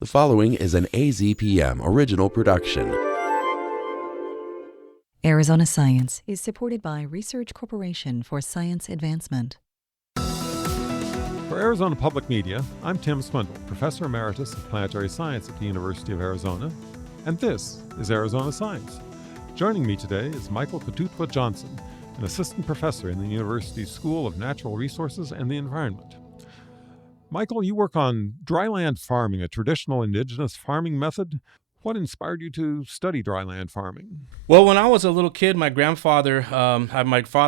The following is an AZPM original production. Arizona Science is supported by Research Corporation for Science Advancement. For Arizona Public Media, I'm Tim Swindle, Professor Emeritus of Planetary Science at the University of Arizona, and this is Arizona Science. Joining me today is Michael Kotutwa Johnson, an assistant professor in the university's School of Natural Resources and the Environment. Michael, you work on dryland farming, a traditional indigenous farming method. What inspired you to study dryland farming? Well, when I was a little kid, my father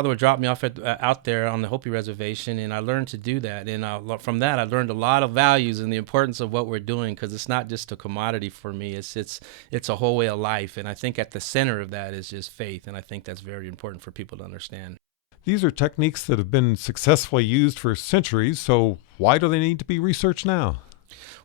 would drop me off out there on the Hopi reservation, and I learned to do that. And from that, I learned a lot of values and the importance of what we're doing, because it's not just a commodity for me. It's a whole way of life, and I think at the center of that is just faith, and I think that's very important for people to understand. These are techniques that have been successfully used for centuries, so why do they need to be researched now?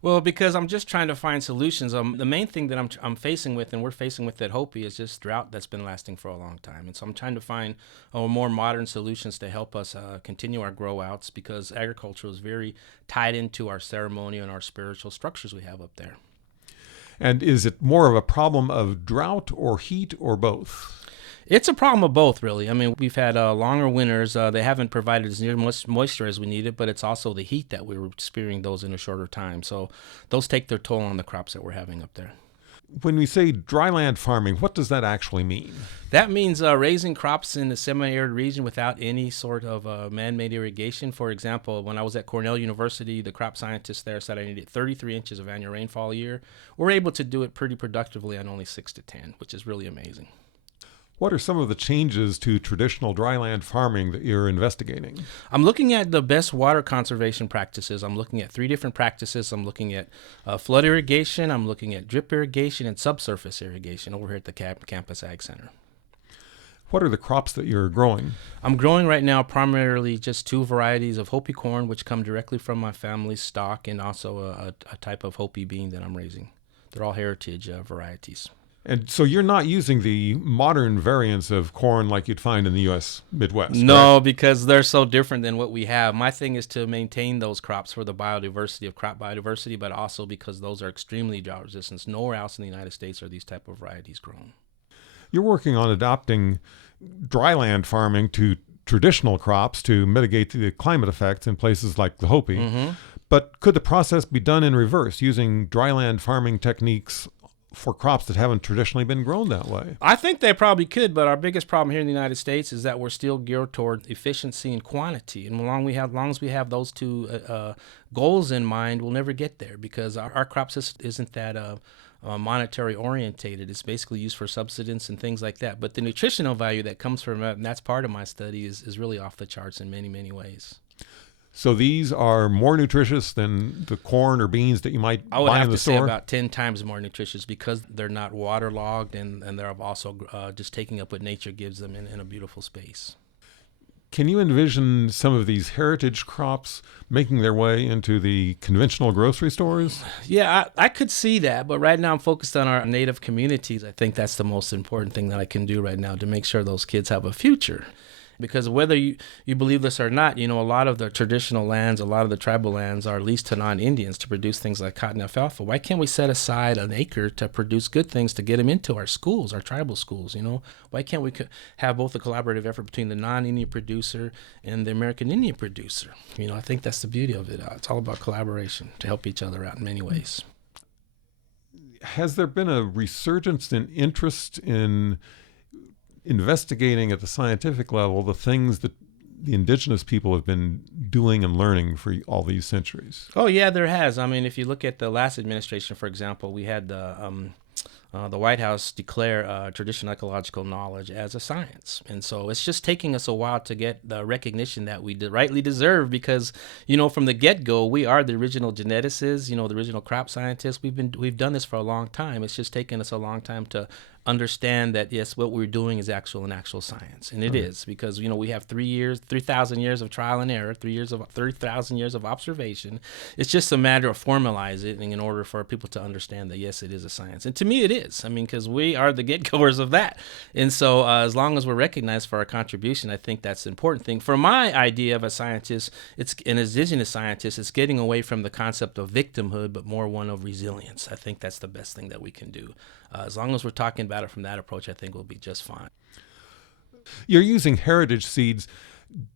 Well, because I'm just trying to find solutions. The main thing that I'm facing with, and we're facing with at Hopi, is just drought that's been lasting for a long time. And so I'm trying to find more modern solutions to help us continue our grow outs, because agriculture is very tied into our ceremonial and our spiritual structures we have up there. And is it more of a problem of drought or heat or both? It's a problem of both, really. I mean, we've had longer winters. They haven't provided as much moisture as we needed, but it's also the heat that we were experiencing those in a shorter time. So those take their toll on the crops that we're having up there. When we say dryland farming, what does that actually mean? That means raising crops in the semi-arid region without any sort of man-made irrigation. For example, when I was at Cornell University, the crop scientists there said I needed 33 inches of annual rainfall a year. We're able to do it pretty productively on only 6 to 10, which is really amazing. What are some of the changes to traditional dryland farming that you're investigating? I'm looking at the best water conservation practices. I'm looking at 3 different practices. I'm looking at flood irrigation, I'm looking at drip irrigation, and subsurface irrigation over here at the Campus Ag Center. What are the crops that you're growing? I'm growing right now primarily just 2 varieties of Hopi corn, which come directly from my family's stock, and also a type of Hopi bean that I'm raising. They're all heritage varieties. And so you're not using the modern variants of corn like you'd find in the U.S. Midwest, No, correct? because they're so different than what we have. My thing is to maintain those crops for the biodiversity of crop biodiversity, but also because those are extremely drought resistant. Nowhere else in the United States are these type of varieties grown. You're working on adopting dryland farming to traditional crops to mitigate the climate effects in places like the Hopi. Mm-hmm. But could the process be done in reverse, using dryland farming techniques for crops that haven't traditionally been grown that way? I think they probably could, but our biggest problem here in the United States is that we're still geared toward efficiency and quantity. And as long as we have those 2 goals in mind, we'll never get there, because our crop system isn't that monetary orientated. It's basically used for subsistence and things like that. But the nutritional value that comes from it, and that's part of my study, is really off the charts in many, many ways. So these are more nutritious than the corn or beans that you might buy in the store? I would have to say about 10 times more nutritious, because they're not waterlogged, and they're also just taking up what nature gives them in a beautiful space. Can you envision some of these heritage crops making their way into the conventional grocery stores? Yeah, I could see that, but right now I'm focused on our native communities. I think that's the most important thing that I can do right now to make sure those kids have a future. Because whether you believe this or not, a lot of the traditional lands, a lot of the tribal lands are leased to non-Indians to produce things like cotton, alfalfa. Why can't we set aside an acre to produce good things to get them into our schools, our tribal schools? Why can't we have both a collaborative effort between the non-Indian producer and the American Indian producer? I think that's the beauty of it. It's all about collaboration to help each other out in many ways. Has there been a resurgence in interest in investigating at the scientific level the things that the indigenous people have been doing and learning for all these centuries? Oh, yeah, there has. I mean, if you look at the last administration, for example, we had the White House declare traditional ecological knowledge as a science. And so it's just taking us a while to get the recognition that we rightly deserve, because, from the get-go, we are the original geneticists, the original crop scientists. We've done this for a long time. It's just taken us a long time to understand that, yes, what we're doing is actual science. And it is, because, we have 3,000 years of trial and error, 3,000 years of observation. It's just a matter of formalizing it in order for people to understand that, yes, it is a science. And to me, it is. because we are the get-goers of that. And so as long as we're recognized for our contribution, I think that's the important thing. For my idea of a scientist, it's an indigenous scientist, it's getting away from the concept of victimhood, but more one of resilience. I think that's the best thing that we can do. As long as we're talking about it from that approach, I think we'll be just fine. You're using heritage seeds.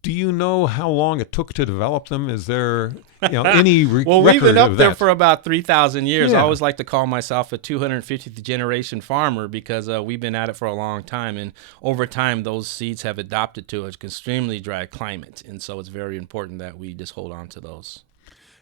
Do you know how long it took to develop them? Is there any well, we've been up there for about 3,000 years. Yeah. I always like to call myself a 250th generation farmer because we've been at it for a long time. And over time, those seeds have adapted to an extremely dry climate. And so it's very important that we just hold on to those.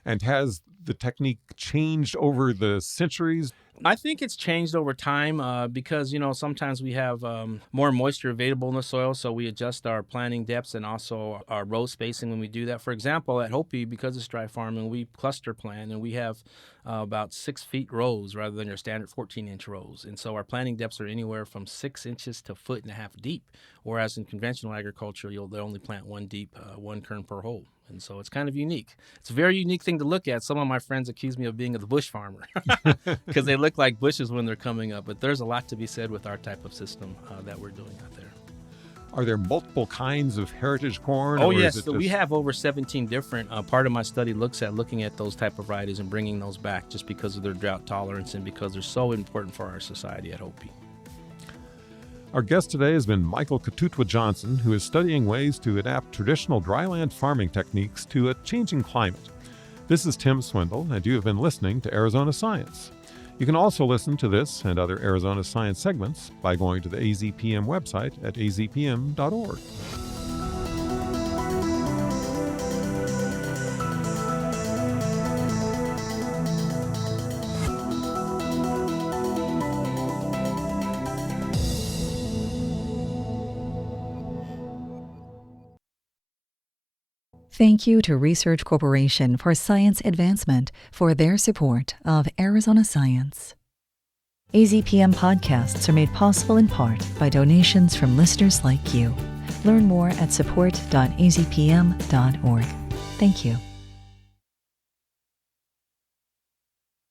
And has the technique changed over the centuries? I think it's changed over time because, sometimes we have more moisture available in the soil, so we adjust our planting depths and also our row spacing when we do that. For example, at Hopi, because it's dry farming, we cluster plant, and we have about 6 feet rows rather than your standard 14-inch rows. And so our planting depths are anywhere from 6 inches to 1.5 feet deep, whereas in conventional agriculture, they'll only plant 1 deep, 1 kern per hole. And so it's kind of unique. It's a very unique thing to look at. Some of my friends accuse me of being the bush farmer because they look like bushes when they're coming up. But there's a lot to be said with our type of system that we're doing out there. Are there multiple kinds of heritage corn? Oh, yes. So we have over 17 different. Part of my study looking at those type of varieties and bringing those back just because of their drought tolerance and because they're so important for our society at Hopi. Our guest today has been Michael Kotutwa Johnson, who is studying ways to adapt traditional dryland farming techniques to a changing climate. This is Tim Swindle, and you have been listening to Arizona Science. You can also listen to this and other Arizona Science segments by going to the AZPM website at azpm.org. Thank you to Research Corporation for Science Advancement for their support of Arizona Science. AZPM podcasts are made possible in part by donations from listeners like you. Learn more at support.azpm.org. Thank you.